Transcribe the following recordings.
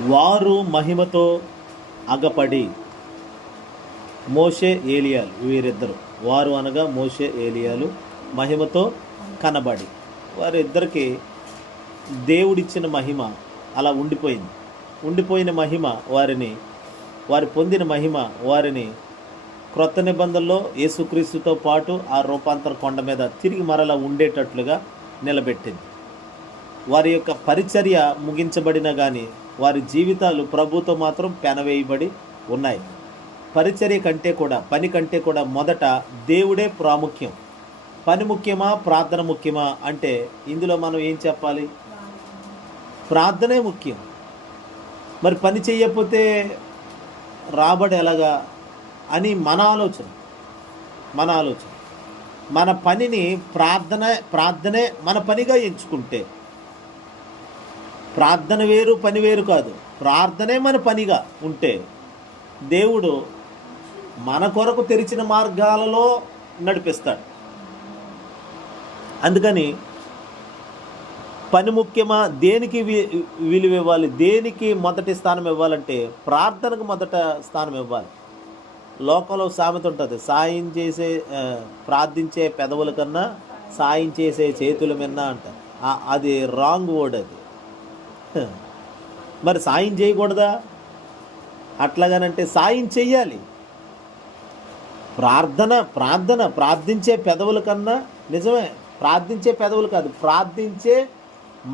వారు మహిమతో అగపడి. మోషే ఏలియాలు వీరిద్దరు. వారు అనగా మోషే ఏలియాలు మహిమతో కనబడి. వారిద్దరికి దేవుడిచ్చిన మహిమ అలా ఉండిపోయింది. ఉండిపోయిన మహిమ వారు పొందిన మహిమ వారిని క్రొత్త నిబంధనలో యేసుక్రీస్తుతో పాటు ఆ రూపాంతర కొండ మీద తిరిగి మరలా ఉండేటట్లుగా నిలబెట్టింది. వారి యొక్క పరిచర్య ముగించబడిన కానీ వారి జీవితాలు ప్రభుతో మాత్రం పెనవేయబడి ఉన్నాయి. పరిచర్య కంటే కూడా, పని కంటే కూడా మొదట దేవుడే ప్రాముఖ్యం. పని ముఖ్యమా, ప్రార్థన ముఖ్యమా అంటే ఇందులో మనం ఏం చెప్పాలి? ప్రార్థనే ముఖ్యం. మరి పని చేయకపోతే రాబడి ఎలాగా అని మన ఆలోచన. మన పనిని ప్రార్థనే మన పనిగా ఎంచుకుంటే, ప్రార్థన వేరు పని వేరు కాదు, ప్రార్థనే మన పనిగా ఉంటే దేవుడు మన కొరకు తెరిచిన మార్గాలలో నడిపిస్తాడు. అందుకని పని ముఖ్యమా, దేనికి విలువ ఇవ్వాలి, దేనికి మొదటి స్థానం ఇవ్వాలంటే ప్రార్థనకు మొదట స్థానం ఇవ్వాలి. లోకంలో సామెత ఉంటుంది, ప్రార్థించే పెదవుల కన్నా సాయం చేసే చేతుల మిన్న అంట. అది రాంగ్ వర్డ్ అది. మరి సాయం చేయకూడదా? అట్లాగానంటే సాయం చెయ్యాలి. ప్రార్థించే పెదవుల కన్నా, నిజమే, ప్రార్థించే పెదవులు కాదు, ప్రార్థించే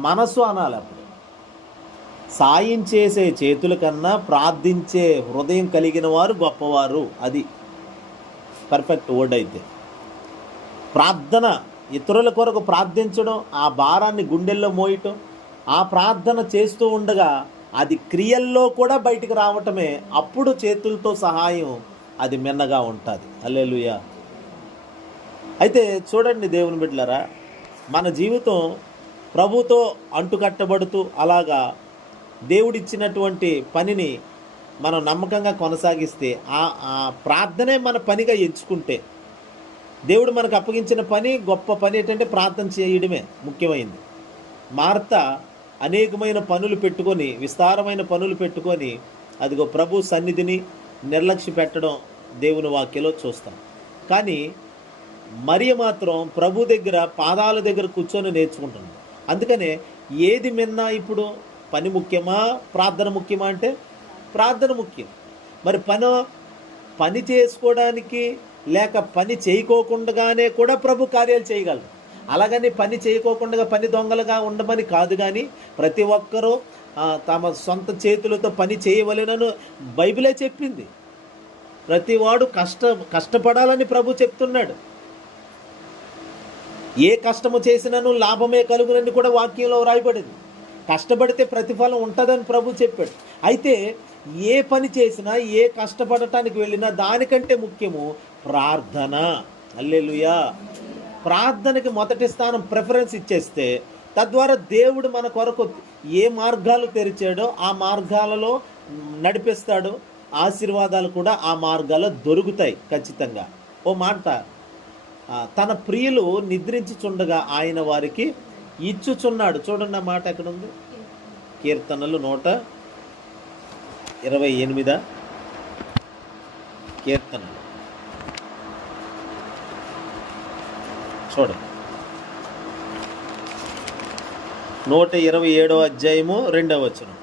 మనసు అనాలి. అప్పుడు సాయం చేసే చేతుల కన్నా ప్రార్థించే హృదయం కలిగిన వారు గొప్పవారు. అది పర్ఫెక్ట్ వర్డ్. అయితే ప్రార్థన, ఇతరుల కొరకు ప్రార్థించడం, ఆ భారాన్ని గుండెల్లో మోయటం, ఆ ప్రార్థన చేస్తూ ఉండగా అది క్రియల్లో కూడా బయటికి రావటమే. అప్పుడు చేతులతో సహాయం అది మిన్నగా ఉంటుంది. హల్లెలూయా. అయితే చూడండి దేవుని బిడ్డలారా, మన జీవితం ప్రభుతో అంటుకట్టబడుతూ అలాగా దేవుడిచ్చినటువంటి పనిని మనం నమ్మకంగా కొనసాగిస్తే, ఆ ప్రార్థనే మన పనిగా ఎంచుకుంటే, దేవుడు మనకు అప్పగించిన పని, గొప్ప పని ఏంటంటే ప్రార్థన చేయడమే ముఖ్యమైనది. మార్త అనేకమైన పనులు పెట్టుకొని, విస్తారమైన పనులు పెట్టుకొని అదిగో ప్రభు సన్నిధిని నిర్లక్ష్య పెట్టడం దేవుని వాక్యలో చూస్తాం. కానీ మరియ మాత్రం ప్రభు దగ్గర పాదాల దగ్గర కూర్చొని నేర్చుకుంటుంది. అందుకనే ఏది మిన్నా ఇప్పుడు పని ముఖ్యమా, ప్రార్థన ముఖ్యమా అంటే ప్రార్థన ముఖ్యం. మరి పని చేసుకోవడానికి లేక పని చేయకోకుండానే కూడా ప్రభు కార్యాలు చేయగలరు. అలాగని పని చేయకోకుండా పని దొంగలుగా ఉండమని కాదు, కానీ ప్రతి ఒక్కరూ తమ సొంత చేతులతో పని చేయవలెనని బైబిలే చెప్పింది. ప్రతివాడు కష్టపడాలని ప్రభు చెప్తున్నాడు. ఏ కష్టము చేసినను లాభమే కలుగునని కూడా వాక్యంలో రాయబడింది. కష్టపడితే ప్రతిఫలం ఉంటుందని ప్రభు చెప్పాడు. అయితే ఏ పని చేసినా, ఏ కష్టపడటానికి వెళ్ళినా దానికంటే ముఖ్యము ప్రార్థన. హల్లెలూయా. ప్రార్థనకి మొదటి స్థానం ప్రిఫరెన్స్ ఇచ్చేస్తే, తద్వారా దేవుడు మన కొరకు ఏ మార్గాలు తెరిచాడో ఆ మార్గాలలో నడిపిస్తాడు. ఆశీర్వాదాలు కూడా ఆ మార్గాల్లో దొరుకుతాయి ఖచ్చితంగా. ఓ మాట, తన ప్రియులు నిద్రించుచుండగా ఆయన వారికి ఇచ్చుచున్నాడు. చూడండి ఆ మాట ఎక్కడుంది? కీర్తనలు 128 కీర్తనలు చూడండి. 127 అధ్యాయము 2వ వచనం.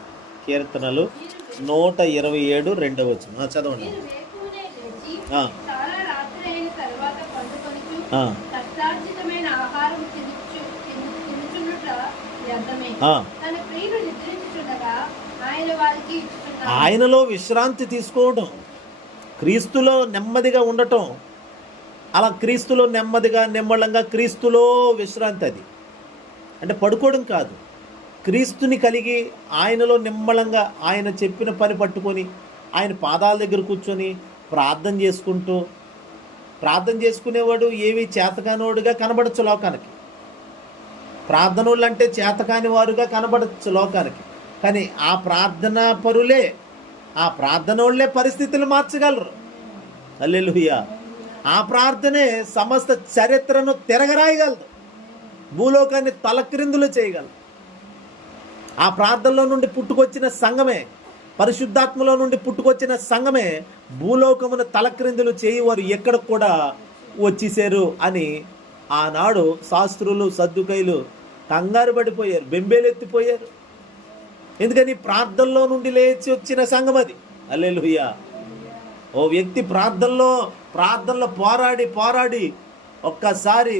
కీర్తనలు 127 2వ వచనం. చదవండి. ఆయనలో విశ్రాంతి తీసుకోవడం, క్రీస్తులో నెమ్మదిగా ఉండటం. అలా క్రీస్తులో నెమ్మదిగా, నిమ్మళంగా, క్రీస్తులో విశ్రాంతి. అది అంటే పడుకోవడం కాదు. క్రీస్తుని కలిగి ఆయనలో నిమ్మళంగా ఆయన చెప్పిన పని పట్టుకొని ఆయన పాదాల దగ్గర కూర్చొని ప్రార్థన చేసుకుంటూ, ప్రార్థన చేసుకునేవాడు ఏవి చేతకానివాడుగా కనబడచ్చు లోకానికి. ప్రార్థనోళ్ళు అంటే చేతకాని వారుగా కనబడచ్చు లోకానికి. కానీ ఆ ప్రార్థనా పరులే, ఆ ప్రార్థనోళ్లే పరిస్థితులు మార్చగలరు. హల్లెలూయా. ఆ ప్రార్థనే సమస్త చరిత్రను తిరగరాయగలదు, భూలోకాన్ని తలక్రిందులు చేయగలదు. ఆ ప్రార్థనలో నుండి పుట్టుకొచ్చిన సంఘమే, పరిశుద్ధాత్మలో నుండి పుట్టుకొచ్చిన సంఘమే భూలోకమును తలక్రిందులు చేయి వారు ఎక్కడ కూడా వచ్చేసారు అని ఆనాడు శాస్త్రులు సద్దుకైలు కంగారు పడిపోయారు, బెంబేలెత్తిపోయారు. ఎందుకని ప్రార్థనలో నుండి లేచి వచ్చిన సంఘం అది. హల్లెలూయా. ఓ వ్యక్తి ప్రార్థనలో పోరాడి ఒక్కసారి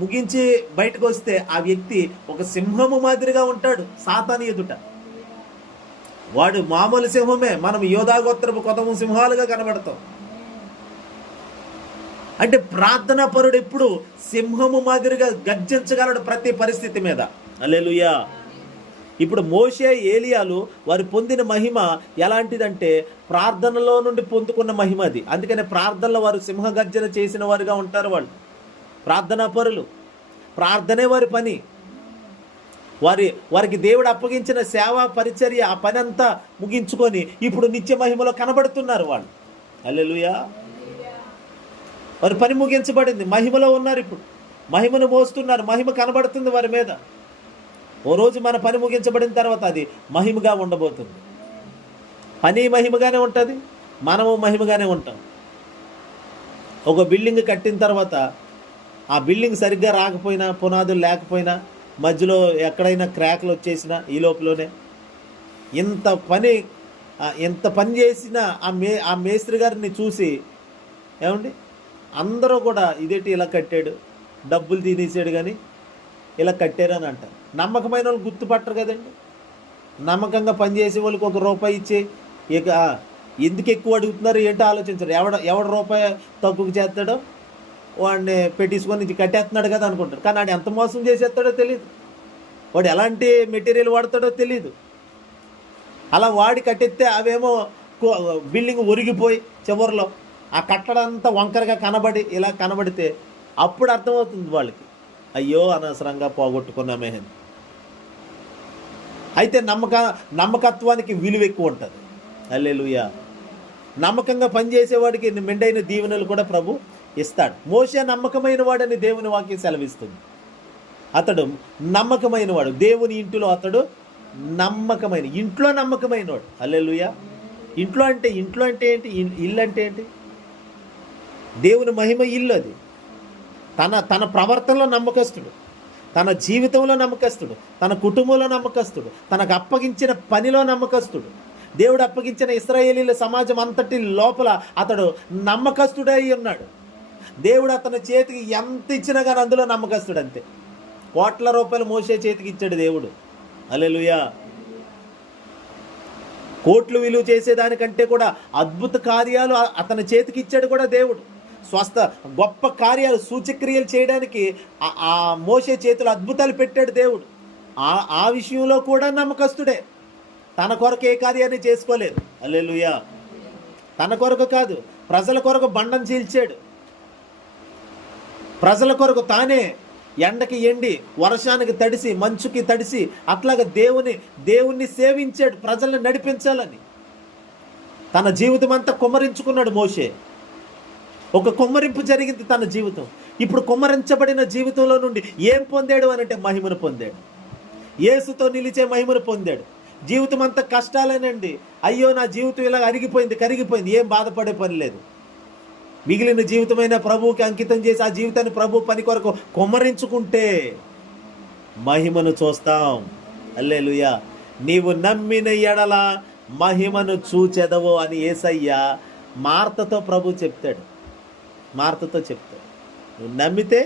ముగించి బయటకు వస్తే ఆ వ్యక్తి ఒక సింహము మాదిరిగా ఉంటాడు సాతాను ఎదుట. వాడు మామూలు సింహమే, మనం యోధాగోత్రపు కొదము సింహాలుగా కనబడతాం. అంటే ప్రార్థనా పరుడు ఎప్పుడు సింహము మాదిరిగా గర్జించగలడు ప్రతి పరిస్థితి మీద. హల్లెలూయా. ఇప్పుడు మోషే, ఏలియాలు వారు పొందిన మహిమ ఎలాంటిదంటే ప్రార్థనలో నుండి పొందుకున్న మహిమ అది. అందుకనే ప్రార్థనలో వారు సింహగర్జన చేసిన వారుగా ఉంటారు. వాళ్ళు ప్రార్థనా పరులు, ప్రార్థనే వారి పని. వారికి దేవుడు అప్పగించిన సేవా పరిచర్య, ఆ పని అంతా ముగించుకొని ఇప్పుడు నిత్య మహిమలో కనబడుతున్నారు వాళ్ళు. హల్లెలూయా. వారి పని ముగించబడింది, మహిమలో ఉన్నారు. ఇప్పుడు మహిమను మోస్తున్నారు, మహిమ కనబడుతుంది వారి మీద. ఓ రోజు మన పని ముగించబడిన తర్వాత అది మహిమగా ఉండబోతుంది. పని మహిమగానే ఉంటుంది, మనము మహిమగానే ఉంటాం. ఒక బిల్డింగ్ కట్టిన తర్వాత ఆ బిల్డింగ్ సరిగ్గా రాకపోయినా, పునాదులు లేకపోయినా, మధ్యలో ఎక్కడైనా క్రాక్లు వచ్చేసినా ఈ లోపలనే ఇంత పని చేసిన ఆ మేస్త్రి గారిని చూసి ఏమండి అందరూ కూడా ఇదేంటి ఇలా కట్టాడు, డబ్బులు తినేసాడు కానీ ఇలా కట్టారని అంటారు. నమ్మకమైన వాళ్ళు గుర్తుపట్టరు కదండి. నమ్మకంగా పనిచేసే వాళ్ళకి ₹1 ఇచ్చి ఇక ఎందుకు ఎక్కువ అడుగుతున్నారు ఏంటో ఆలోచించరు. ఎవడు రూపాయి తక్కువ చేస్తాడో వాడిని పెట్టించుకొని ఇది కట్టేస్తున్నాడు కదా అనుకుంటారు. కానీ వాడు ఎంత మోసం చేసేస్తాడో తెలియదు, వాడు ఎలాంటి మెటీరియల్ వాడతాడో తెలియదు. అలా వాడి కట్టెత్తే అవేమో బిల్డింగ్ ఒరిగిపోయి చివరిలో ఆ కట్టడంతా వంకరగా ఇలా కనబడితే అప్పుడు అర్థమవుతుంది వాళ్ళకి, అయ్యో అనవసరంగా పోగొట్టుకున్నామే. అయితే నమ్మకత్వానికి విలువ ఎక్కువ ఉంటుంది. హల్లెలూయా. నమ్మకంగా పనిచేసేవాడికి మెండైన దీవెనలు కూడా ప్రభు ఇస్తాడు. మోషే నమ్మకమైన వాడని దేవుని వాక్యం సెలవిస్తుంది. అతడు నమ్మకమైన వాడు, దేవుని ఇంటిలో అతడు ఇంట్లో నమ్మకమైన వాడు. హల్లెలూయా. ఇంట్లో అంటే ఏంటి? ఇల్లు అంటే ఏంటి? దేవుని మహిమ ఇల్లు అది. తన ప్రవర్తనలో నమ్మకస్తుడు, తన జీవితంలో నమ్మకస్తుడు, తన కుటుంబంలో నమ్మకస్తుడు, తనకు అప్పగించిన పనిలో నమ్మకస్తుడు. దేవుడు అప్పగించిన ఇశ్రాయేలీల సమాజం అంతటి లోపల అతడు నమ్మకస్తుడై ఉన్నాడు. దేవుడు అతని చేతికి ఎంత ఇచ్చినా కానీ అందులో నమ్మకస్తుడు అంతే. ₹1,00,000 మోసే చేతికి ఇచ్చాడు దేవుడు. హల్లెలూయా. కోట్లు విలువ చేసేదానికంటే కూడా అద్భుత కార్యాలు అతని చేతికి ఇచ్చాడు కూడా దేవుడు. గొప్ప కార్యాలు, సూచక్రియలు చేయడానికి ఆ మోసే చేతులు అద్భుతాలు పెట్టాడు దేవుడు. ఆ విషయంలో కూడా నమ్మకస్తుడే. తన కొరకు ఏ కార్యాన్ని చేసుకోలేదు. హల్లెలూయా. తన కొరకు కాదు, ప్రజల కొరకు బండం చీల్చాడు. ప్రజల కొరకు తానే ఎండకి ఎండి, వర్షానికి తడిసి, మంచుకి తడిసి అట్లాగా దేవుణ్ణి సేవించాడు ప్రజల్ని నడిపించాలని. తన జీవితం అంతా కుమ్మరించుకున్నాడు మోషే. ఒక కుమ్మరింపు జరిగింది తన జీవితం. ఇప్పుడు కుమ్మరించబడిన జీవితంలో నుండి ఏం పొందాడు అనంటే మహిమను పొందాడు. యేసుతో నిలిచే మహిమను పొందాడు. జీవితం అంతా కష్టాలేనండి. అయ్యో నా జీవితం ఇలా కరిగిపోయింది, ఏం బాధపడే పని లేదు. మిగిలిన జీవితమైన ప్రభువుకి అంకితం చేసి ఆ జీవితాన్ని ప్రభు పని కొరకు కుమ్మరించుకుంటే మహిమను చూస్తాం. హల్లెలూయా. నీవు నమ్మిన ఎడల మహిమను చూచెదవు అని యేసయ్య మార్తతో ప్రభు చెప్తాడు. నువ్వు నమ్మితే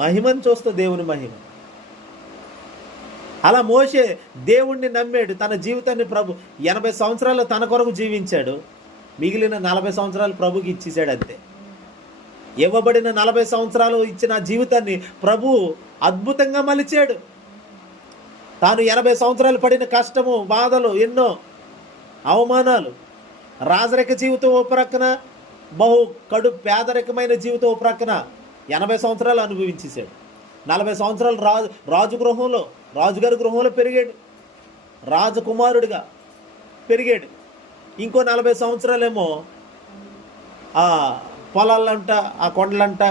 మహిమను చూస్తావు, దేవుని మహిమ. అలా మోషే దేవుణ్ణి నమ్మాడు. తన జీవితాన్ని ప్రభు 80 సంవత్సరాలు తన కొరకు జీవించాడు. మిగిలిన 40 సంవత్సరాలు ప్రభుకి ఇచ్చేసాడు అంతే. ఇవ్వబడిన 40 సంవత్సరాలు ఇచ్చిన జీవితాన్ని ప్రభు అద్భుతంగా మలిచాడు. తాను 80 సంవత్సరాలు పడిన కష్టము, బాధలు, ఎన్నో అవమానాలు, రాజరిక జీవితం ఓ ప్రక్కన, బహు కడు పేదరికమైన జీవితం ఓ ప్రక్కన 80 సంవత్సరాలు అనుభవించేశాడు. 40 సంవత్సరాలు రాజుగారి గృహంలో పెరిగాడు, రాజకుమారుడిగా పెరిగాడు. ఇంకో 40 సంవత్సరాలేమో ఆ పొలాలంట, ఆ కొండలంట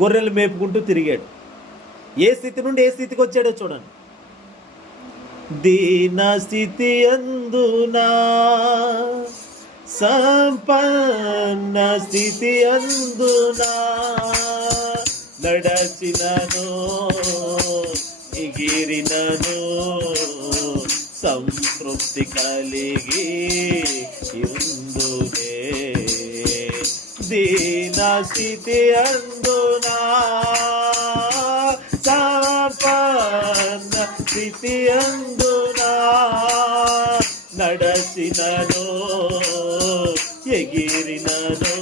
గొర్రెలు మేపుకుంటూ తిరిగాడు. ఏ స్థితి నుండి ఏ స్థితికి వచ్చాడో చూడండి. దీన స్థితి అందునా సంపన్న స్థితి అందునా నడచినను ఎగిరినను సంతృప్తి కలిగి ఉందునే దీన స్థితి అందునా సంపన్న స్థితి అందునా నడచినను ఎగిరినను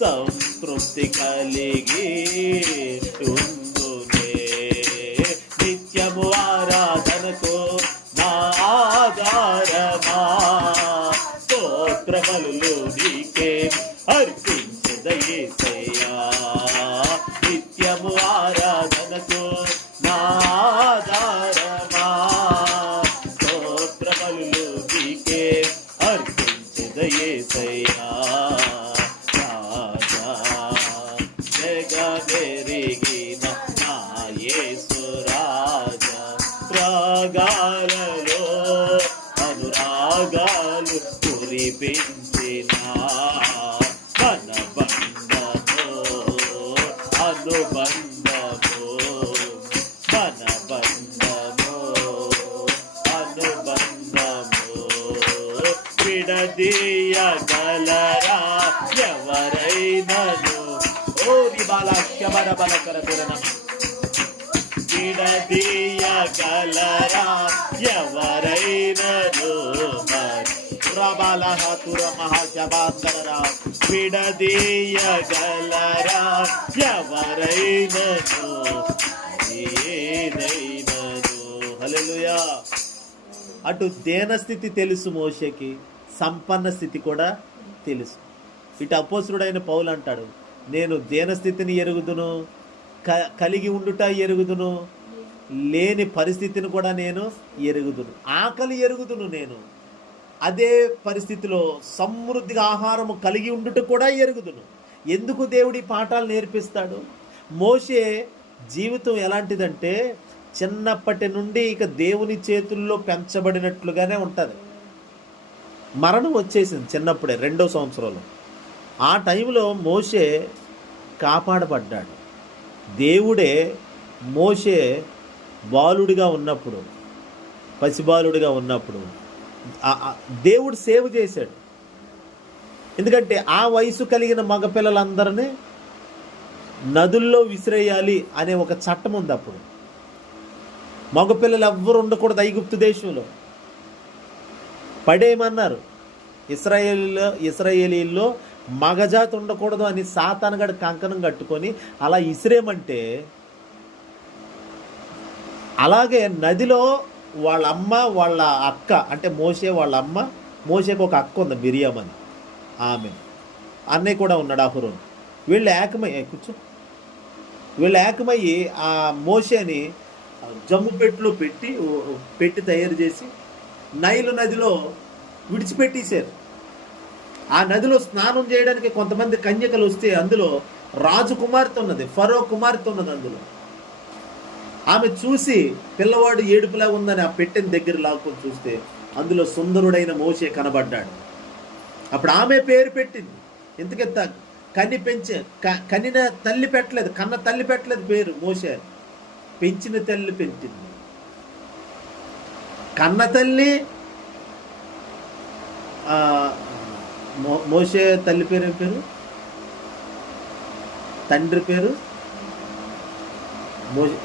సంతృప్తి కలిగి ఉందునే నిత్యము ఆరాధనకు నా ఆధారమా స్తోత్రములు నీకే అర్పించదయేసయ్యా నిత్యము ఆరాధనకు నా ఆధారమా స్తోత్రములు నీకే అర్పించదయేసయ్యా రాజా జగమెరిగిన నా యేసు రాజా రాగాలలో అనురాగాలు కురిపించిన మన బంధము అనుబంధము మన బంధము అనుబంధము విడదీయగలరా ఎవరైనను ఓరి బాలక్ష్య బలకర విడదీయగలరా ఎవరైనను రబలహతుర మహాజబాంతరా విడదీయగలరా ఎవరైనను ఏదైనను హల్లెలూయా. అటు దేనస్థితి తెలుసు మోషేకి, సంపన్న స్థితి కూడా తెలుసు. ఇటు అపోస్తుడైన పౌలు అంటాడు, నేను దేనస్థితిని ఎరుగుదును, కలిగి ఉండుట ఎరుగుదును, లేని పరిస్థితిని కూడా నేను ఎరుగుదును, ఆకలి ఎరుగుదును. నేను అదే పరిస్థితిలో సమృద్ధిగా ఆహారము కలిగి ఉండుట కూడా ఎరుగుదును. ఎందుకు దేవుడి పాఠాలు నేర్పిస్తాడు? మోషే జీవితం ఎలాంటిదంటే చిన్నప్పటి నుండి ఇక దేవుని చేతుల్లో పెంచబడినట్లుగానే ఉంటుంది. మరణం వచ్చేసింది చిన్నప్పుడే, 2వ సంవత్సరంలో. ఆ టైంలో మోషే కాపాడబడ్డాడు. దేవుడే మోషే బాలుడిగా ఉన్నప్పుడు, పసిబాలుడిగా ఉన్నప్పుడు దేవుడు సేవ్ చేశాడు. ఎందుకంటే ఆ వయసు కలిగిన మగపిల్లలందరినీ నదుల్లో విసిరేయాలి అనే ఒక చట్టం ఉంది. అప్పుడు మగపిల్లలు ఎవ్వరు ఉండకూడదు ఐగుప్తు దేశంలో. పడేయమన్నారు. ఇశ్రాయేలీల్లో మగజాతి ఉండకూడదు అని సాతానుగాడు కంకణం కట్టుకొని అలా ఇసిరేమంటే, అలాగే నదిలో వాళ్ళ అమ్మ వాళ్ళ అక్క, అంటే మోషే వాళ్ళ అమ్మ, మోషేకి ఒక అక్క ఉంది మిరియామ్ అని, ఆమె అన్నయ్య కూడా ఉన్నాడు అహరోను. వీళ్ళు ఏకమయ్యి ఆ మోషేని జమ్ము పెట్టిలో పెట్టి తయారు చేసి నైలు నదిలో విడిచిపెట్టేశారు. ఆ నదిలో స్నానం చేయడానికి కొంతమంది కన్యకలు వస్తే అందులో రాజు కుమార్తె ఉన్నది, ఫరో కుమార్తె ఉన్నది. అందులో ఆమె చూసి పిల్లవాడు ఏడుపులా ఉందని ఆ పెట్టెని దగ్గర లాక్కొని చూస్తే అందులో సుందరుడైన మోషే కనబడ్డాడు. అప్పుడు ఆమె పేరు పెట్టింది. ఎందుకే కనిన తల్లి పెట్టలేదు, కన్న తల్లి పెట్టలేదు పేరు మోషే, పెంచిన తల్లి పెట్టింది. కన్న తల్లి మోషే తల్లి పేరు ఏం పేరు? తండ్రి పేరు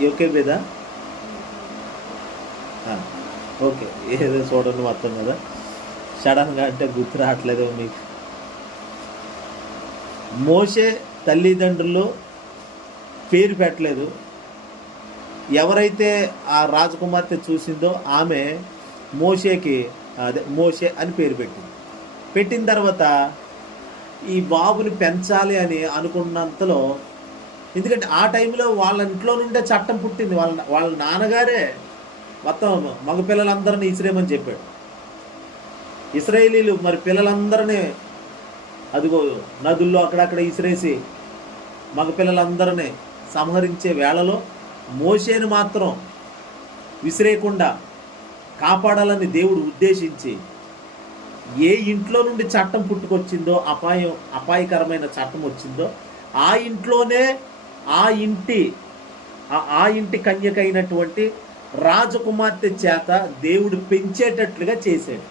యోకేబేదా? ఓకే, ఏదో చూడండి మొత్తం కదా, సడన్గా అంటే గుర్తు రావట్లేదు మీకు. మోషే తల్లిదండ్రులు పేరు పెట్టలేదు. ఎవరైతే ఆ రాజకుమార్తె చూసిందో ఆమె మోషేకి మోషే అని పేరు పెట్టిన తర్వాత ఈ బాబుని పెంచాలి అని అనుకున్నంతలో, ఎందుకంటే ఆ టైంలో వాళ్ళ ఇంట్లో నుండే చట్టం పుట్టింది. వాళ్ళ నాన్నగారే మొత్తం మగపిల్లలందరినీ ఇసిరేమని చెప్పాడు. ఇశ్రాయేలీలు మరి పిల్లలందరినీ అదిగో నదుల్లో అక్కడక్కడ ఇసిరేసి మగపిల్లలందరినీ సంహరించే వేళలో మోషేని మాత్రం విసిరేయకుండా కాపాడాలని దేవుడు ఉద్దేశించి ఏ ఇంట్లో నుండి చట్టం పుట్టుకొచ్చిందో, అపాయకరమైన చట్టం వచ్చిందో ఆ ఇంట్లోనే ఆ ఇంటి కన్యకైనటువంటి రాజకుమార్తె చేత దేవుడు పెంచేటట్లుగా చేశాడు.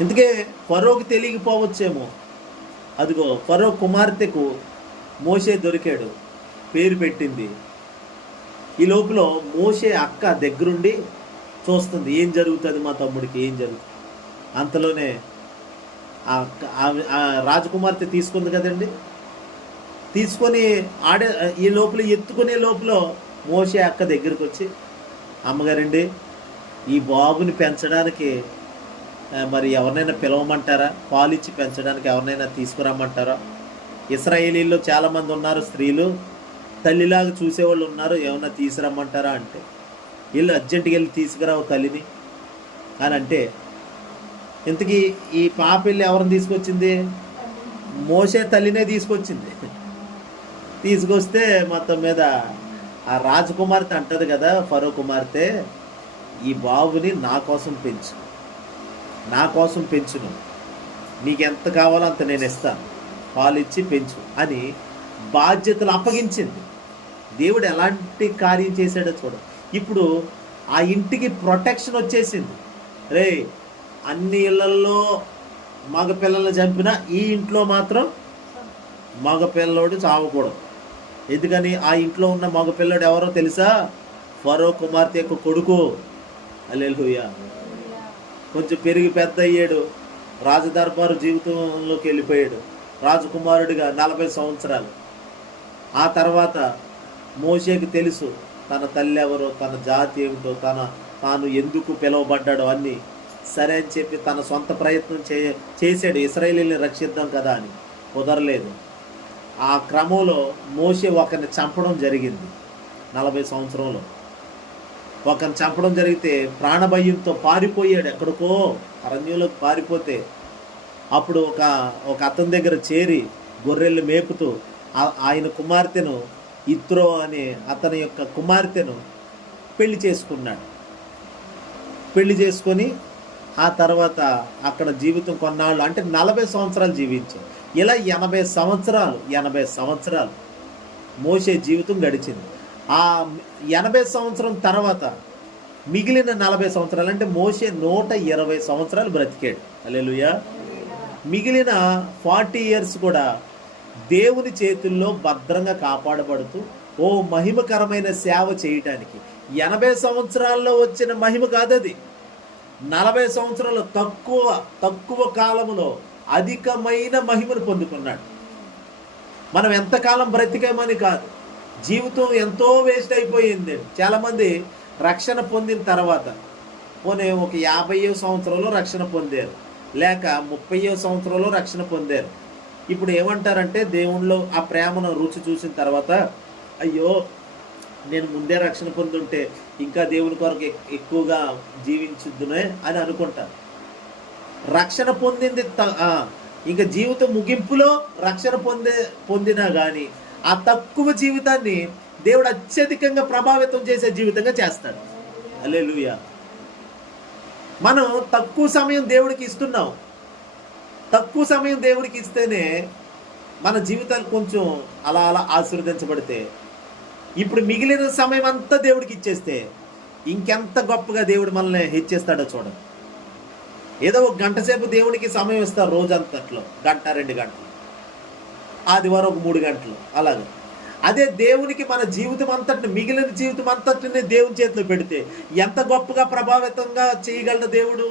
అందుకే ఫరోకు తెలియకపోవచ్చేమో, అదిగో ఫరో కుమార్తెకు మోషే దొరికాడు, పేరు పెట్టింది. ఈ లోపల మోషే అక్క దగ్గరుండి చూస్తుంది ఏం జరుగుతుంది, మా తమ్ముడికి ఏం జరుగుతుంది. అంతలోనే ఆ రాజకుమార్తె తీసుకుంది కదండి, తీసుకొని ఈ లోపల ఎత్తుకునే లోపల మోషే అక్క దగ్గరికి వచ్చి, అమ్మగారండి ఈ బాబుని పెంచడానికి మరి ఎవరినైనా పిలవమంటారా, పాలిచ్చి పెంచడానికి ఎవరినైనా తీసుకురమ్మంటారా? ఇశ్రాయేలీల్లో చాలామంది ఉన్నారు, స్త్రీలు తల్లిలాగా చూసేవాళ్ళు ఉన్నారు, ఏమన్నా తీసుకురమ్మంటారా అంటే, వీళ్ళు అర్జెంటుగా వెళ్ళి తీసుకురావు తల్లిని అని అంటే, ఇంతకీ ఈ పాప వెళ్ళి ఎవరిని తీసుకొచ్చింది? మోషే తల్లినే తీసుకొచ్చింది. తీసుకొస్తే మొత్తం మీద ఆ రాజకుమార్తె అంటది కదా, ఫరో కుమార్తె, ఈ బాబుని నా కోసం పెంచును, నీకెంత కావాలో అంత నేను ఇస్తాను, పాలిచ్చి పెంచు అని బాధ్యతలు అప్పగించింది. దేవుడు ఎలాంటి కార్యం చేశాడో చూడు. ఇప్పుడు ఆ ఇంటికి ప్రొటెక్షన్ వచ్చేసింది. రే, అన్ని ఇళ్లల్లో మగపిల్లలు చంపినా ఈ ఇంట్లో మాత్రం మగపిల్లడు చావకూడదు. ఎందుకని? ఆ ఇంట్లో ఉన్న మగపిల్లడు ఎవరో తెలుసా? ఫరో కుమార్తె యొక్క కొడుకు. హల్లెలూయా. కొంచెం పెరిగి పెద్ద అయ్యాడు, రాజదర్బారు జీవితంలోకి వెళ్ళిపోయాడు, రాజకుమారుడిగా 40 సంవత్సరాలు. ఆ తర్వాత మోషేకి తెలుసు తన తల్లి ఎవరో, తన జాతి ఏమిటో, తాను ఎందుకు పిలువబడ్డాడో అన్నీ. సరే అని చెప్పి తన సొంత ప్రయత్నం చేశాడు, ఇశ్రాయేలీని రక్షిద్దాం కదా అని. కుదరలేదు. ఆ క్రమంలో మోషే ఒకరిని చంపడం జరిగింది. 40 సంవత్సరంలో ఒకరిని చంపడం జరిగితే ప్రాణభయంతో పారిపోయాడు, ఎక్కడికో అరణ్యంలోకి పారిపోతే అప్పుడు ఒక అతని దగ్గర చేరి గొర్రెలు మేపుతూ ఆయన కుమార్తెను, ఇత్రో అనే అతని యొక్క కుమార్తెను పెళ్లి చేసుకున్నాడు. పెళ్లి చేసుకొని ఆ తర్వాత అక్కడ జీవితం కొన్నాళ్ళు, అంటే 40 సంవత్సరాలు జీవించాడు. ఇలా 80 సంవత్సరాలు మోషే జీవితం గడిచింది. ఆ 80 సంవత్సరం తర్వాత మిగిలిన 40 సంవత్సరాలు, అంటే మోషే 120 సంవత్సరాలు బ్రతికాడు. హల్లెలూయా. మిగిలిన 40 ఇయర్స్ కూడా దేవుని చేతుల్లో భద్రంగా కాపాడబడుతూ ఓ మహిమకరమైన సేవ చేయటానికి. 80 సంవత్సరాల్లో వచ్చిన మహిమ కాదది. 40 సంవత్సరాలు తక్కువ కాలంలో అధికమైన మహిమను పొందుకున్నాడు. మనం ఎంతకాలం బ్రతికామని కాదు, జీవితం ఎంతో వేస్ట్ అయిపోయింది. చాలామంది రక్షణ పొందిన తర్వాత పోనీ ఒక 50వ సంవత్సరంలో రక్షణ పొందారు, లేక 30వ సంవత్సరంలో రక్షణ పొందారు. ఇప్పుడు ఏమంటారంటే, దేవుణ్ణిలో ఆ ప్రేమను రుచి చూసిన తర్వాత, అయ్యో నేను ముందే రక్షణ పొందుంటే ఇంకా దేవుని కొరకు ఎక్కువగా జీవించుద్దునే అని అనుకుంటారు. రక్షణ పొందింది ఇంకా జీవితం ముగింపులో రక్షణ పొందినా కానీ ఆ తక్కువ జీవితాన్ని దేవుడు అత్యధికంగా ప్రభావితం చేసే జీవితంగా చేస్తాడు. హల్లెలూయా. మనం తక్కువ సమయం దేవుడికి ఇస్తున్నాం. తక్కువ సమయం దేవుడికి ఇస్తేనే మన జీవితాలు కొంచెం అలా ఆశీర్వదించబడితే, ఇప్పుడు మిగిలిన సమయం అంతా దేవుడికి ఇచ్చేస్తే ఇంకెంత గొప్పగా దేవుడు మనల్ని హెచ్చేస్తాడో చూడండి. ఏదో ఒక గంట సేపు దేవునికి సమయం ఇస్తారు రోజంతట్లో, 1-2 గంటలు, ఆదివారం ఒక 3 గంటలు అలాగే. అదే దేవునికి మన జీవితం అంతటిని, మిగిలిన జీవితం అంతటిని దేవుని చేతిలో పెడితే ఎంత గొప్పగా ప్రభావితంగా చేయగలడు దేవుడు.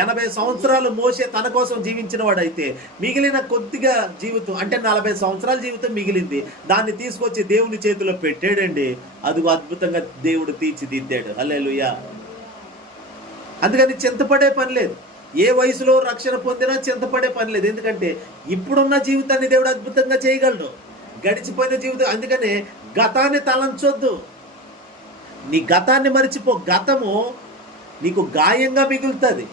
80 సంవత్సరాలు మోషే తన కోసం జీవించిన వాడైతే మిగిలిన కొద్దిగా జీవితం, అంటే 40 సంవత్సరాల జీవితం మిగిలింది, దాన్ని తీసుకొచ్చి దేవుని చేతిలో పెట్టాడండి. అదిగో అద్భుతంగా దేవుడు తీర్చిదిద్దాడు. హల్లెలూయా. అందుకని చింతపడే పని లేదు. ఏ వయసులో రక్షణ పొందినా చింతపడే పని లేదు. ఎందుకంటే ఇప్పుడున్న జీవితాన్ని దేవుడు అద్భుతంగా చేయగలడు. గడిచిపోయిన జీవితం, అందుకనే గతాన్ని తలంచొద్దు. నీ గతాన్ని మరిచిపో. గతము నీకు గాయంగా మిగులుతుంది.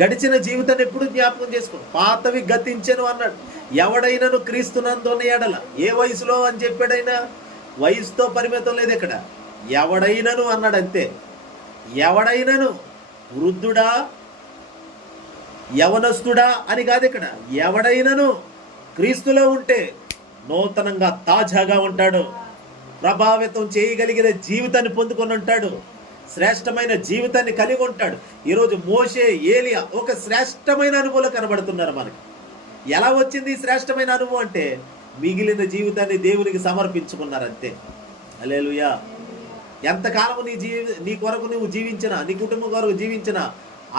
గడిచిన జీవితాన్ని ఎప్పుడు జ్ఞాపకం చేసుకో. పాతవి గతించెను అన్నాడు. ఎవడైనాను క్రీస్తునందున్న ఎడల, ఏ వయసులో అని చెప్పాడైనా వయసుతో పరిమితం లేదు ఇక్కడ. ఎవడైనను అన్నాడు అంతే. ఎవడైనను, వృద్ధుడా యవనస్తుడా అని కాదు ఇక్కడ. ఎవడైనను క్రీస్తులో ఉంటే నూతనంగా తాజాగా ఉంటాడు. ప్రభావితం చేయగలిగిన జీవితాన్ని పొందుకొని ఉంటాడు. శ్రేష్టమైన జీవితాన్ని కలిగి ఉంటాడు. ఈరోజు మోషే, ఏలియా ఒక శ్రేష్టమైన అనుభవంలో కనబడుతున్నారు మనకి. ఎలా వచ్చింది ఈ శ్రేష్టమైన అనుభవం అంటే మిగిలిన జీవితాన్ని దేవునికి సమర్పించుకున్నారు అంతే. హల్లెలూయా. ఎంతకాలం నీ కొరకు నువ్వు జీవించినా, నీ కుటుంబం కొరకు జీవించినా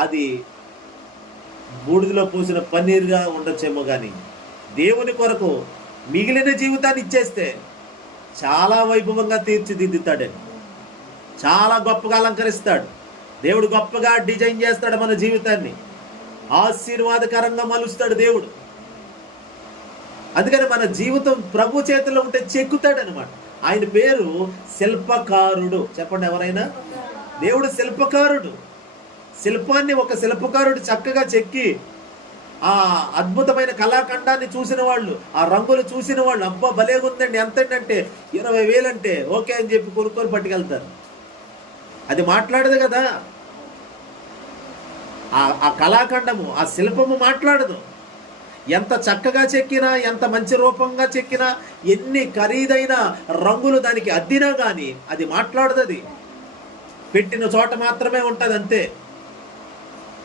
అది బూడిదలో పూసిన పన్నీరుగా ఉండొచ్చేమో, కానీ దేవుని కొరకు మిగిలిన జీవితాన్ని ఇచ్చేస్తే చాలా వైభవంగా తీర్చిదిద్దుతాడని, చాలా గొప్పగా అలంకరిస్తాడు దేవుడు. గొప్పగా డిజైన్ చేస్తాడు మన జీవితాన్ని, ఆశీర్వాదకరంగా మలుస్తాడు దేవుడు. అందుకని మన జీవితం ప్రభు చేతిలో ఉంటే చెక్కుతాడు అనమాట. ఆయన పేరు శిల్పకారుడు. చెప్పండి ఎవరైనా. దేవుడు శిల్పకారుడు. శిల్పాన్ని ఒక శిల్పకారుడు చక్కగా చెక్కి ఆ అద్భుతమైన కళాఖండాన్ని చూసిన వాళ్ళు, ఆ రంగులు చూసిన వాళ్ళు, అబ్బా భలేగుందండి, ఎంతంటే 20,000 అంటే ఓకే అని చెప్పి కొనుక్కొని పట్టుకెళ్తారు. అది మాట్లాడదు కదా. ఆ కళాఖండము, ఆ శిల్పము మాట్లాడదు. ఎంత చక్కగా చెక్కినా, ఎంత మంచి రూపంగా చెక్కినా, ఎన్ని ఖరీదైన రంగులు దానికి అద్దినా కానీ అది మాట్లాడదు. అది పెట్టిన చోట మాత్రమే ఉంటుంది అంతే.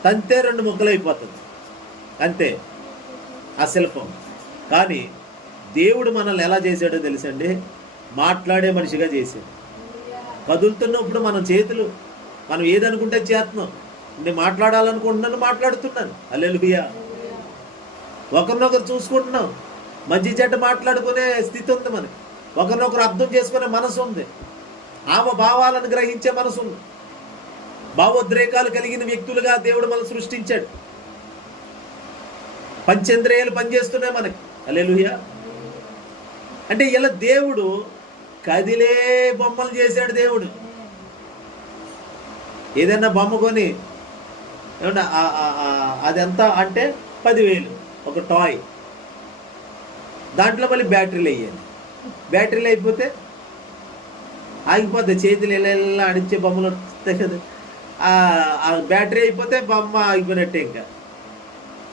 తంతే 2 ముక్కలైపోతుంది అంతే ఆ శిల్పం. కానీ దేవుడు మనల్ని ఎలా చేశాడో తెలుసండి, మాట్లాడే మనిషిగా చేశాడు. కదులుతున్నప్పుడు మన చేతులు, మనం ఏదనుకుంటే చేస్తున్నాం. నేను మాట్లాడాలనుకుంటున్నాను, మాట్లాడుతున్నాను. హల్లెలూయా. ఒకరినొకరు చూసుకుంటున్నాం, మంచి చెడ్డ మాట్లాడుకునే స్థితి ఉంది మనకి. ఒకరినొకరు అర్థం చేసుకునే మనసు ఉంది, ఆమె భావాలను గ్రహించే మనసు ఉంది. భావోద్రేకాలు కలిగిన వ్యక్తులుగా దేవుడు మనం సృష్టించాడు. పంచేంద్రియాలు పనిచేస్తున్నాయి మనకి. హల్లెలూయా. అంటే ఇలా దేవుడు కదిలే బొమ్మలు చేశాడు. దేవుడు ఏదైనా బొమ్మ కొని ఏమన్నా అదెంత అంటే 10,000 ఒక టాయ్. దాంట్లో మళ్ళీ బ్యాటరీలు వేయాలి. బ్యాటరీలు అయిపోతే ఆగిపోతాయి. చేతులు ఇలా ఆడించే బొమ్మలు వస్తాయి కదా, ఆ బ్యాటరీ అయిపోతే బొమ్మ ఆగిపోయినట్టే. ఇంకా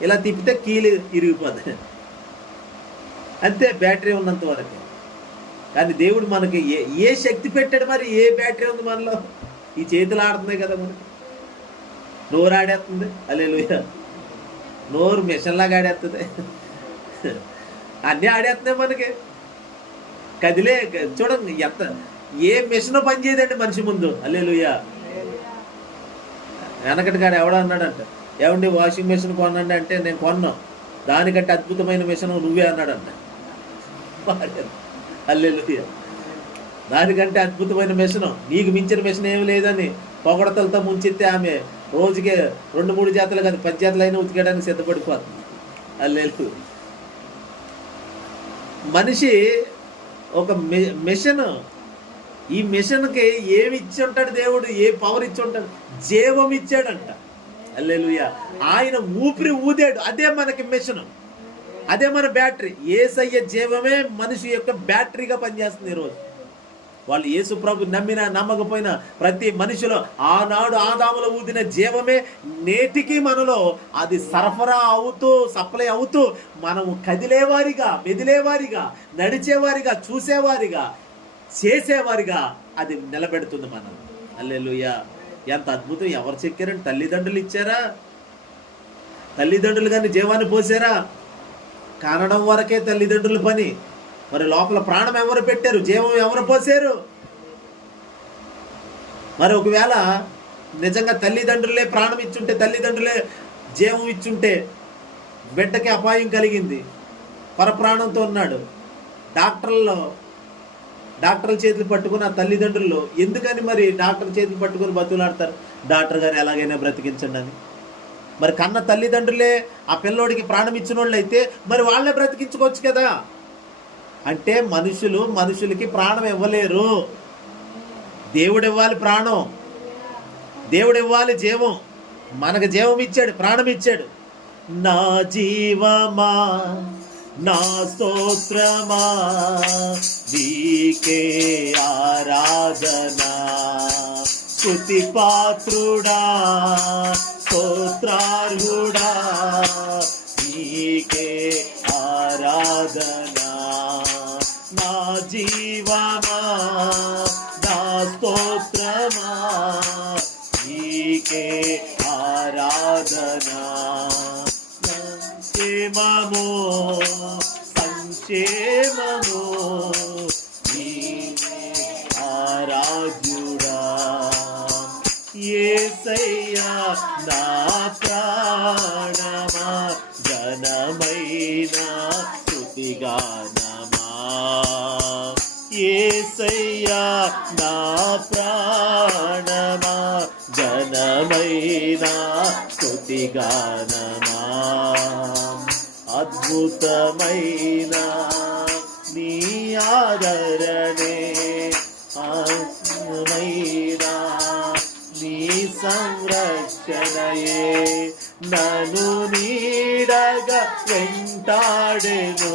ఇలా తిప్పితే కీలు ఇరిగిపోతాయి అంతే, బ్యాటరీ ఉన్నంత వరకు. కానీ దేవుడు మనకి ఏ శక్తి పెట్టాడు మరి? ఏ బ్యాటరీ ఉంది మనలో? ఈ చేతులు ఆడుతున్నాయి కదా మనకి, నోరు ఆడేస్తుంది. హల్లెలూయా. నోరు మిషన్లాగా ఆడేస్తుంది, అన్నీ ఆడేస్తున్నాయి మనకి. కదిలే చూడండి, ఎంత ఏ మిషన్ పనిచేయదండి మనిషి ముందు. హల్లెలూయా. వెనకటి కాడ ఎవడో అన్నాడంట, ఏమండి వాషింగ్ మిషన్ కొనండి అంటే, నేను కొన్నాం, దానికంటే అద్భుతమైన మిషన్ నువ్వే అన్నాడంట. హల్లెలూయా. దానికంటే అద్భుతమైన మిషన్, నీకు మించిన మిషన్ ఏమి లేదని పొగడతలతో ముంచితే ఆమె రోజుకే 2-3 జాతలు కాదు 10 జాతలు అయినా ఉతికేయడానికి సిద్ధపడిపోతుంది. హల్లెలూయా. మనిషి ఒక మిషన్. ఈ మిషన్కి ఏమి ఇచ్చి ఉంటాడు దేవుడు? ఏ పవర్ ఇచ్చి ఉంటాడు? జీవం ఇచ్చాడంట. హల్లెలూయా. ఆయన ఊపిరి ఊదాడు, అదే మనకి మిషన్, అదే మన బ్యాటరీ. యేసయ్య జీవమే మనిషి యొక్క బ్యాటరీగా పనిచేస్తుంది ఈరోజు. వాళ్ళు యేసు ప్రభు నమ్మినా నమ్మకపోయినా ప్రతి మనిషిలో ఆనాడు ఆదాములో ఊదిన జీవమే నేటికి మనలో అది సరఫరా అవుతూ సప్లై అవుతూ మనము కదిలేవారిగా, మెదిలేవారిగా, నడిచేవారిగా, చూసేవారిగా, చేసేవారిగా అది నిలబెడుతుంది మనం. హల్లెలూయా. ఎంత అద్భుతం! ఎవరు చెక్కారండి? తల్లిదండ్రులు ఇచ్చారా? తల్లిదండ్రులు కానీ జీవాన్ని పోసారా? కనడం వరకే తల్లిదండ్రుల పని. మరి లోపల ప్రాణం ఎవరు పెట్టారు? జీవం ఎవరు పోసారు? మరి ఒకవేళ నిజంగా తల్లిదండ్రులే ప్రాణం ఇచ్చుంటే, తల్లిదండ్రులే జీవం ఇచ్చుంటే బిడ్డకి అపాయం కలిగింది, పరప్రాణంతో ఉన్నాడు, డాక్టర్ల చేతులు పట్టుకుని ఆ తల్లిదండ్రులు ఎందుకని మరి డాక్టర్ చేతులు పట్టుకుని బతులాడతారు? డాక్టర్ గారు ఎలాగైనా బ్రతికించండి అని. మరి కన్న తల్లిదండ్రులే ఆ పిల్లోడికి ప్రాణం ఇచ్చిన వాళ్ళు అయితే మరి వాళ్ళే బ్రతికించుకోవచ్చు కదా. అంటే మనుషులకి ప్రాణం ఇవ్వలేరు. దేవుడు ఇవ్వాలి ప్రాణం, దేవుడు ఇవ్వాలి జీవం. మనకు జీవం ఇచ్చాడు, ప్రాణం ఇచ్చాడు. నా జీవమా నా స్తోత్రమా నీకే ఆరాధనా, స్తుతి పాత్రుడా స్తోత్రార్హుడా నీకే ఆరాధనా. నా జీవమా నా స్తోత్రమా నీకే ఆరాధనా. సంక్షేమము సంక్షేమము నీకే ఆరాధ్యుడా. యేసయ్యా నా ప్రాణమా ఘనమైన స్తుతిగానమా. యేసయ్యా నా ప్రాణమా ఘనమైన స్తుతిగానమా. అద్భుతమైన నీ ఆదరణే, ఆత్మమైన నీ సంరక్షణయే నన్ను నీడగా వెంటాడెను.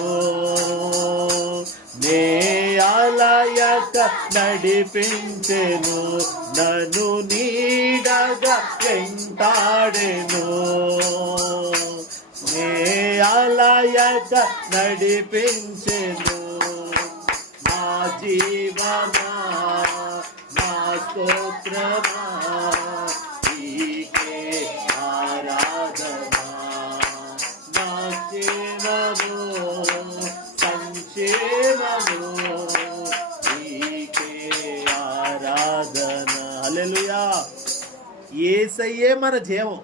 నే అలయక నడిపించెను, నన్ను నీడగా వెంటాడెను. నే అలయక నడిపించెను. నా జీవమా నా స్తోత్రమా నీకే ఆరాధనా. నా క్షేమము సంక్షేమము నీకే ఆరాధనా. హల్లెలూయా. యేసయ్యే మన జీవం,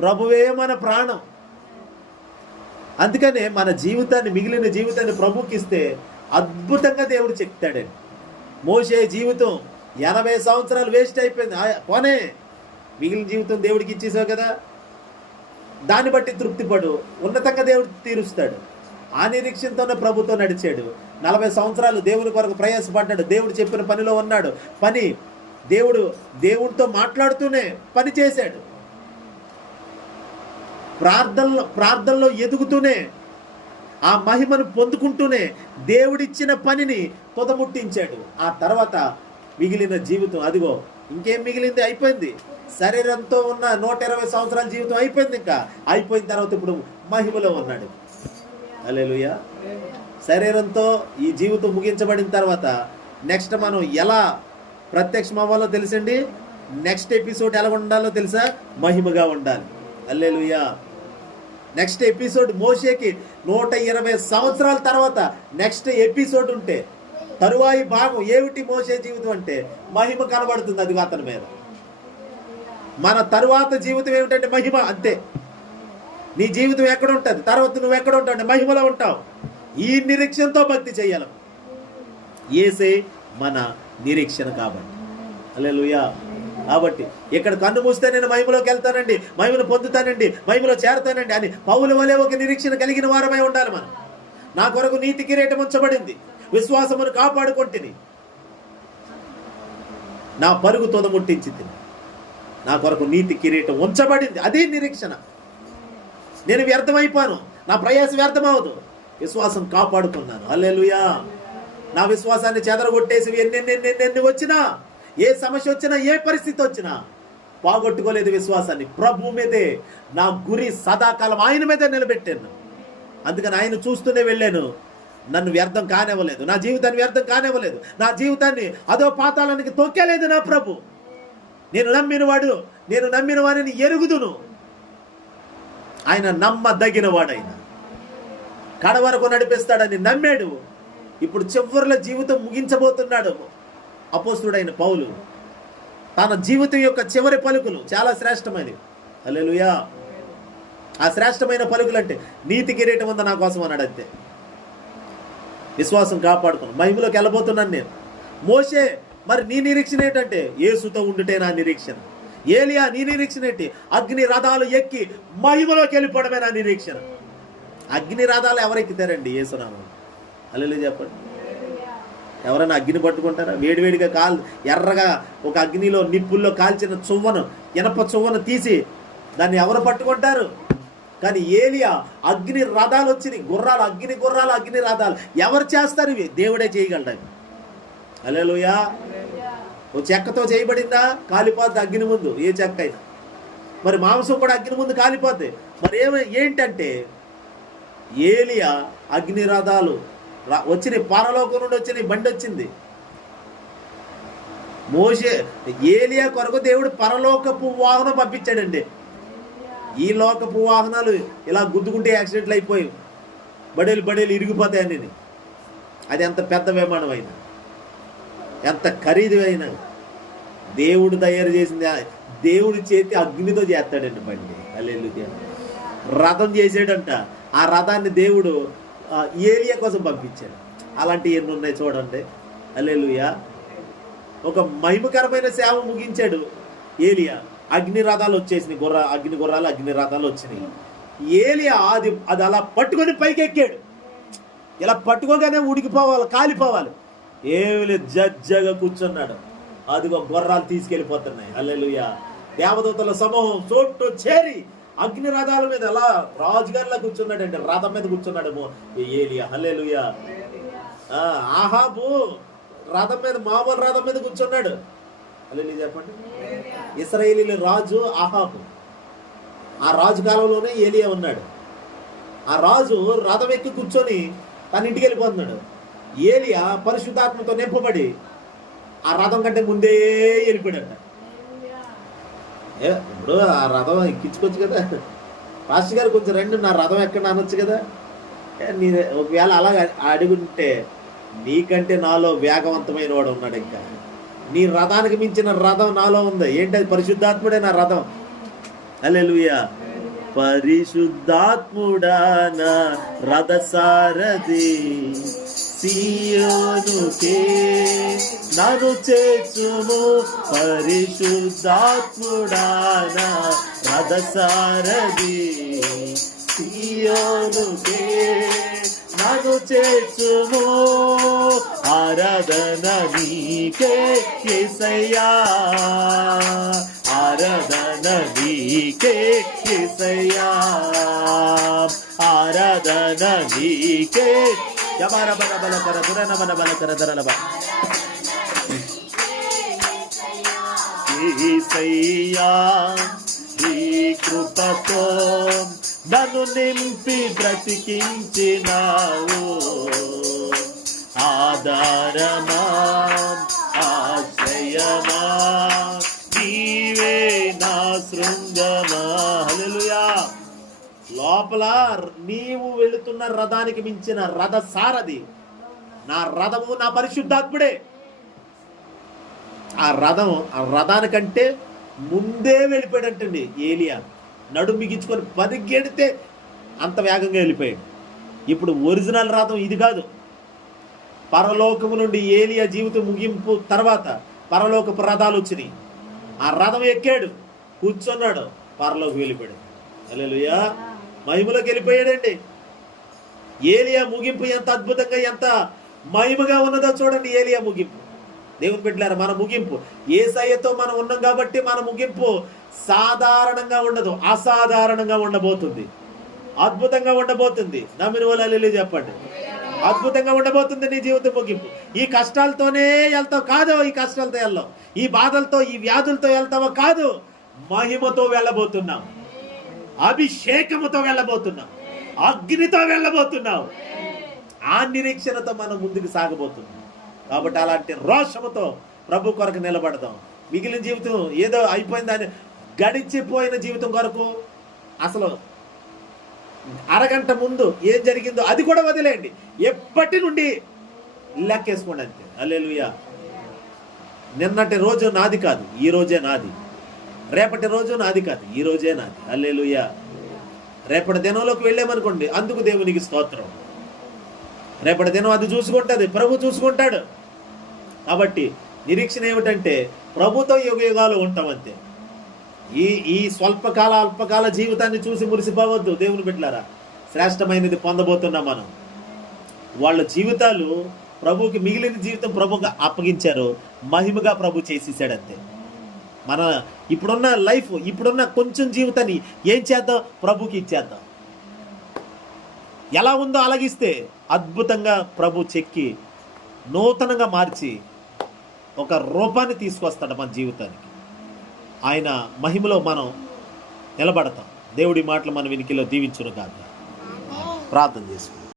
ప్రభువే మన ప్రాణం. అందుకనే మన జీవితాన్ని, మిగిలిన జీవితాన్ని ప్రభుకిస్తే అద్భుతంగా దేవుడు చెప్తాడండి. మోషే జీవితం 80 సంవత్సరాలు వేస్ట్ అయిపోయింది. పోనే మిగిలిన జీవితం దేవుడికి ఇచ్చేసావు కదా, దాన్ని బట్టి తృప్తిపడు, ఉన్నతంగా దేవుడు తీరుస్తాడు. ఆ నిరీక్షణతోనే ప్రభుతో నడిచాడు. 40 సంవత్సరాలు దేవుని కొరకు ప్రయాసపడ్డాడు. దేవుడు చెప్పిన పనిలో ఉన్నాడు. దేవుడితో మాట్లాడుతూనే పని చేశాడు. ప్రార్థనలో ఎదుగుతూనే, ఆ మహిమను పొందుకుంటూనే దేవుడిచ్చిన పనిని తుదముట్టించాడు. ఆ తర్వాత మిగిలిన జీవితం అదిగో ఇంకేం మిగిలింది, అయిపోయింది. శరీరంతో ఉన్న 120 సంవత్సరాల జీవితం అయిపోయింది. ఇంకా అయిపోయిన తర్వాత ఇప్పుడు మహిమలో ఉన్నాడు. హల్లెలూయా. శరీరంతో ఈ జీవితం ముగించబడిన తర్వాత నెక్స్ట్ మనం ఎలా ప్రత్యక్షం అవ్వాలో తెలుసండి. నెక్స్ట్ ఎపిసోడ్ ఎలా ఉండాలో తెలుసా? మహిమగా ఉండాలి. హల్లెలూయా. నెక్స్ట్ ఎపిసోడ్ మోషేకి 120 సంవత్సరాల తర్వాత నెక్స్ట్ ఎపిసోడ్ ఉంటే తరువాయి భాగం ఏమిటి మోషే జీవితం అంటే మహిమ కనబడుతుంది. అది అతని మీద. మన తరువాత జీవితం ఏమిటంటే మహిమ. అంతే. నీ జీవితం ఎక్కడ ఉంటుంది, తర్వాత నువ్వు ఎక్కడ ఉంటావు అంటే మహిమలో ఉంటావు. ఈ నిరీక్షణతో భక్తి చేయాలి. యేసే మన నిరీక్షణ కాబట్టి. హల్లెలూయా. కాబట్టి ఇక్కడ కన్ను మూస్తే నేను మహిమలోకి వెళ్తానండి, మహిమను పొందుతానండి, మహిమలో చేరతానండి అని పౌలు వలె ఒక నిరీక్షణ కలిగిన వారమై ఉండాలి మనం. నా కొరకు నీతి కిరీటం ఉంచబడింది, విశ్వాసమును కాపాడుకొంటిని, నా పరుగు తొదముట్టించింది, నా కొరకు నీతి కిరీటం ఉంచబడింది. అదే నిరీక్షణ. నేను వ్యర్థమైపోను, నా ప్రయాస వ్యర్థమవదు, విశ్వాసం కాపాడుకున్నాను. హల్లెలూయా. నా విశ్వాసాన్ని చెదరగొట్టేసి ఎన్ని వచ్చినా, ఏ సమస్య వచ్చినా, ఏ పరిస్థితి వచ్చినా పోగొట్టుకోలేదు విశ్వాసాన్ని. ప్రభు మీదే నా గురి సదాకాలం ఆయన మీదే నిలబెట్టాను. అందుకని ఆయన చూస్తూనే వెళ్ళాను. నన్ను వ్యర్థం కానివ్వలేదు, నా జీవితాన్ని వ్యర్థం కానివ్వలేదు, నా జీవితాన్ని అదో పాతాళానికి తొక్కేలేదు నా ప్రభు. నేను నమ్మిన వాడిని ఎరుగుదును. ఆయన నమ్మదగిన వాడైన కడ వరకు నడిపిస్తాడని నమ్మాడు. ఇప్పుడు చివరిలో జీవితం ముగించబోతున్నాడు అపోస్తుడైన పౌలు. తన జీవితం యొక్క చివరి పలుకులు చాలా శ్రేష్టమైనవి. హల్లెలూయా. ఆ శ్రేష్టమైన పలుకులు అంటే నీతి కిరీటం ఉందా నా కోసం అన్నాడు. అంతే. విశ్వాసం కాపాడుకుని మహిమలోకి వెళ్ళబోతున్నాను నేను. మోషే మరి నీ నిరీక్షణ ఏంటంటే యేసుతో ఉండుటే నా నిరీక్షణ. ఏలియా నీ నిరీక్షణ ఏంటి? అగ్ని రథాలు ఎక్కి మహిమలోకి వెళ్ళిపోవడమే నా నిరీక్షణ. అగ్ని రథాలు ఎవరెక్కుతారండి? యేసునామం. హల్లెలూయా చెప్పండి. ఎవరైనా అగ్ని పట్టుకుంటారా? వేడివేడిగా ఎర్రగా ఒక అగ్నిలో నిప్పుల్లో కాల్చిన చువ్వను, ఇనప చువ్వను తీసి దాన్ని ఎవరు పట్టుకుంటారు? కానీ ఏలియా అగ్ని రథాలు వచ్చినాయి, గుర్రాలు, అగ్ని రథాలు. ఎవరు చేస్తారు ఇవి? దేవుడే చేయగలడు అవి. హల్లెలూయా. ఓ చెక్కతో చేయబడిందా? కాలిపోద్ది అగ్ని ముందు, ఏ చెక్క అయినా. మరి మాంసం కూడా అగ్ని ముందు కాలిపోద్ది. మరి ఏంటంటే ఏలియా అగ్ని రథాలు వచ్చినాయి, పరలోకం నుండి వచ్చినాయి, బండి వచ్చింది. మోషే ఏలియా కొరకు దేవుడు పరలోకపు వాహనం పంపించాడండి. ఈ లోకపు వాహనాలు ఇలా గుద్దుకుంటే యాక్సిడెంట్లు అయిపోయి బడేలు ఇరిగిపోతాయని. అది ఎంత పెద్ద విమానం అయినా, ఎంత ఖరీదు అయినా దేవుడు తయారు చేసింది. దేవుడి చేతి అగ్నితో చేస్తాడండి బండి. హల్లెలూయా. రథం చేసాడంట. ఆ రథాన్ని దేవుడు ఏలియా కోసం పంపించాడు. అలాంటివి ఎన్ని ఉన్నాయి చూడండి. హల్లెలూయా. ఒక మహిమకరమైన సేవ ముగించాడు ఏలియా. అగ్ని రథాలు వచ్చేసినాయి, అగ్ని రథాలు వచ్చినాయి. ఏలియా అది అలా పట్టుకొని పైకి ఎక్కాడు. ఇలా పట్టుకోగానే ఉడికిపోవాలి, కాలిపోవాలి. ఏమి లేదు, జజ్జగా కూర్చున్నాడు. అదిగో గుర్రాలు తీసుకెళ్ళిపోతున్నాయి. హల్లెలూయా. దేవదూతల సమూహం చోటు చేరి అగ్ని రథాల మీద అలా రాజుగారిలా కూర్చున్నాడంటే, రథం మీద కూర్చున్నాడేమో ఏలియా. హల్లెలూయా. ఆహాబు రథం మీద, మామూలు రథం మీద కూర్చున్నాడు. హల్లెలూయా చెప్పండి. ఇశ్రాయేలీల రాజు ఆహాబు. ఆ రాజు కాలంలోనే ఏలియా ఉన్నాడు. ఆ రాజు రథం ఎక్కి కూర్చొని తన ఇంటికి వెళ్ళిపోతున్నాడు. ఏలియా పరిశుద్ధాత్మతో నింపబడి ఆ రథం కంటే ముందే వెళ్ళిపోయాడంట. ఇప్పుడు ఆ రథం ఎక్కించుకోవచ్చు కదా. పాస్టర్ గారు కొంచెం రండి, నా రథం ఎక్కడ అనొచ్చు కదా. నీ ఒకవేళ అలా అడుగుంటే నీకంటే నాలో వేగవంతమైన వాడు ఉన్నాడు. ఇంకా నీ రథానికి మించిన రథం నాలో ఉంది. ఏంటి అది? పరిశుద్ధాత్ముడే నా రథం. హల్లెలూయా. పరిశుద్ధాత్ముడా నా రథ సారథి, సియోనుకే నన్ను చేర్చుము. పరిశుద్ధాత్ముడా నా రథ సారథి, సియోనుకే నన్ను చేర్చుము. ఆరాధన నీకే యేసయ్యా, ఆరాధన నీకే యేసయ్యా, ఆరాధన నీకే. యమర బల బల కర దురన బల బల కర దరల బల యేసయ్యా. ఈ కృపతో నన్ను నింపి బ్రతికించినావు. ఆధారమా, ఆశ్రయమా, నీవే నా శృంగమా. హల్లెలూయా. లోపల నీవు వెళుతున్న రథానికి మించిన రథ సారథి నా రథము, నా పరిశుద్ధాత్ముడే. ఆ రథానికంటే ముందే వెళ్ళిపోయాడంటండి ఏలియా. నడుము బిగించుకొని పరిగెడితే అంత వేగంగా వెళ్ళిపోయాడు. ఇప్పుడు ఒరిజినల్ రథం ఇది కాదు. పరలోకము నుండి ఏలియా జీవితం ముగింపు తర్వాత పరలోకపు రథాలు వచ్చినాయి. ఆ రథం ఎక్కాడు, కూర్చున్నాడు, పరలోకి వెళ్ళిపోయాడు. హల్లెలూయా. మహిమలోకి వెళ్ళిపోయాడండి. ఏలియా ముగింపు ఎంత అద్భుతంగా, ఎంత మహిమగా ఉన్నదో చూడండి. ఏలియా ముగింపు. దేవుని బిడ్డలారా, మన ముగింపు యేసయ్యతో మనం ఉన్నాం కాబట్టి మన ముగింపు సాధారణంగా ఉండదు, అసాధారణంగా ఉండబోతుంది, అద్భుతంగా ఉండబోతుంది. నమ్మిన వాళ్ళు చెప్పండి. అద్భుతంగా ఉండబోతుంది నీ జీవితం ముగింపు. ఈ కష్టాలతోనే వెళ్తావు కాదు, ఈ కష్టాలతో వెళ్ళావు, ఈ బాధలతో, ఈ వ్యాధులతో వెళ్తావో కాదు. మహిమతో వెళ్ళబోతున్నావు, అభిషేకముతో వెళ్ళబోతున్నావు, అగ్నితో వెళ్ళబోతున్నావు. ఆ నిరీక్షణతో మనం ముందుకు సాగబోతున్నాం. కాబట్టి అలాంటి రోషముతో ప్రభు కొరకు నిలబడదాం. మిగిలిన జీవితం ఏదో అయిపోయిందని, గడిచిపోయిన జీవితం కొరకు అసలు అరగంట ముందు ఏం జరిగిందో అది కూడా వదిలేయండి. ఎప్పటి నుండి లెక్కేసుకోండి అంతే. హల్లెలూయా. నిన్నటి రోజు నాది కాదు, ఈ రోజే నాది. రేపటి రోజు నాది కాదు, ఈ రోజే నాది. హల్లెలూయా. రేపటి దినంలోకి వెళ్ళామనుకోండి, అందుకు దేవునికి స్తోత్రం. రేపటి దినం అది చూసుకుంటుంది, ప్రభు చూసుకుంటాడు. కాబట్టి నిరీక్షణ ఏమిటంటే ప్రభుతో యుగ యుగాలు ఉంటామంతే. ఈ స్వల్పకాల అల్పకాల జీవితాన్ని చూసి మురిసిపోవద్దు దేవుని బిడ్డలారా. శ్రేష్టమైనది పొందబోతున్నాం మనం. వాళ్ళ జీవితాలు ప్రభుకి, మిగిలిన జీవితం ప్రభుగా అప్పగించారు, మహిమగా ప్రభు చేసేసాడంతే. మన ఇప్పుడున్న లైఫ్, ఇప్పుడున్న కొంచెం జీవితాన్ని ఏం చేద్దాం? ప్రభుకి ఇచ్చేద్దాం. ఎలా ఉందో అలాగిస్తే అద్భుతంగా ప్రభు చెక్కి నూతనంగా మార్చి ఒక రూపాన్ని తీసుకొస్తాడు మన జీవితానికి. ఆయన మహిమలో మనం నిలబడతాం. దేవుడి మాటలు మన వెనుకలో దీవించును కాక. ప్రార్థన చేసుకుంటాం.